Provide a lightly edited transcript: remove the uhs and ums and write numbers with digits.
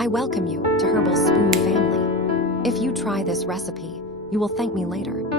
I welcome you to Herbal Spoon family. If you try this recipe, you will thank me later.